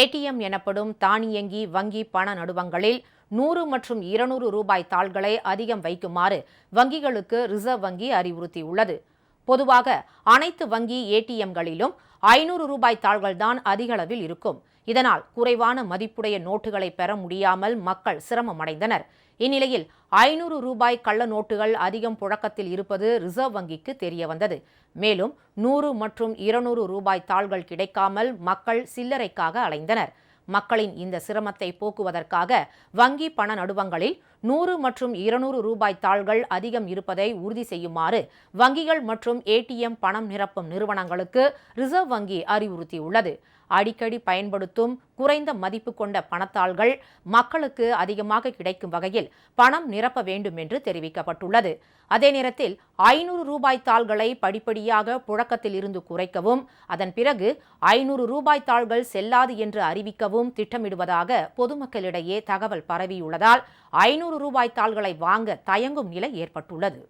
ATM எனப்படும் தானியங்கி வங்கி பண நடுவங்களில் நூறு மற்றும் இருநூறு ரூபாய் தாள்களை அதிகம் வைக்குமாறு வங்கிகளுக்கு ரிசர்வ் வங்கி அறிவுறுத்தியுள்ளது. பொதுவாக அனைத்து வங்கி ஏடிஎம்களிலும் ஐநூறு ரூபாய் தாள்கள்தான் அதிகளவில் இருக்கும். இதனால் குறைவான மதிப்புடைய நோட்டுகளை பெற முடியாமல் மக்கள் சிரமமடைந்தனர். இந்நிலையில் ஐநூறு ரூபாய் கள்ள நோட்டுகள் அதிகம் புழக்கத்தில் இருப்பது ரிசர்வ் வங்கிக்கு தெரியவந்தது. மேலும் நூறு மற்றும் இருநூறு ரூபாய் தாள்கள் கிடைக்காமல் மக்கள் சில்லறைக்காக அலைந்தனர். மக்களின் இந்த சிரமத்தை போக்குவதற்காக வங்கி பண நடுவங்களில் நூறு மற்றும் இருநூறு ரூபாய் தாள்கள் அதிகம் இருப்பதை உறுதி செய்யுமாறு வங்கிகள் மற்றும் ஏடிஎம் பணம் நிரப்பும் நிறுவனங்களுக்கு ரிசர்வ் வங்கி அறிவுறுத்தியுள்ளது. அடிக்கடி பயன்படுத்தும் குறைந்த மதிப்பு கொண்ட பணத்தாள்கள் மக்களுக்கு அதிகமாக கிடைக்கும் வகையில் பணம் நிரப்ப வேண்டும் என்று தெரிவிக்கப்பட்டுள்ளது. அதே நேரத்தில் ஐநூறு ரூபாய் தாள்களை படிப்படியாக புழக்கத்தில் இருந்து குறைக்கவும் அதன் பிறகு ஐநூறு ரூபாய் தாள்கள் செல்லாது என்று அறிவிக்கவும் திட்டமிடுவதாக பொதுமக்களிடையே தகவல் பரவியுள்ளதால் ஐநூறு ரூபாய் தாள்களை வாங்க தயங்கும் நிலை ஏற்பட்டுள்ளது.